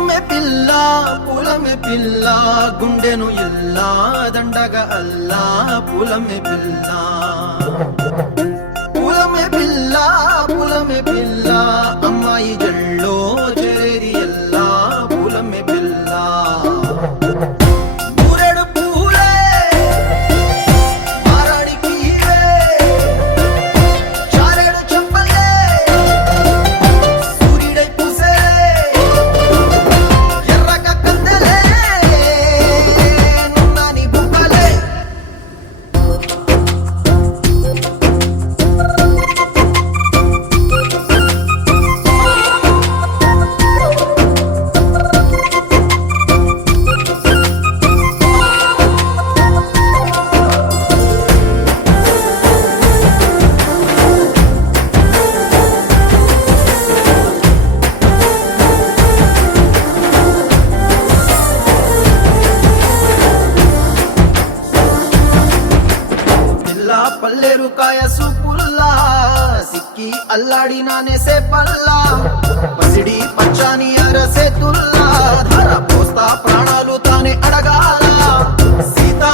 పూలమే పిల్ల గుండెను ఇల్లా దండగా అల్లా పూలమే పిల్ల పూలమే పిల్ల అమ్మాయి జల్లో చేరేది ఎల్లా పూలమే పిల్ల మూరెడు పూలే మారాడికి చారెడు చెప్పలే సూర్యుడై పూసే ఎర్రగా కందలే నున్నాని బుక్కలే పల్లేరు కాయ సూపుల్లా సిక్కి అల్లాడినానేసే పల్లా పసిడి పచ్చాని అరసే తుల్లా ధర పోస్తా ప్రాణాలు తానే అడగాల సీతా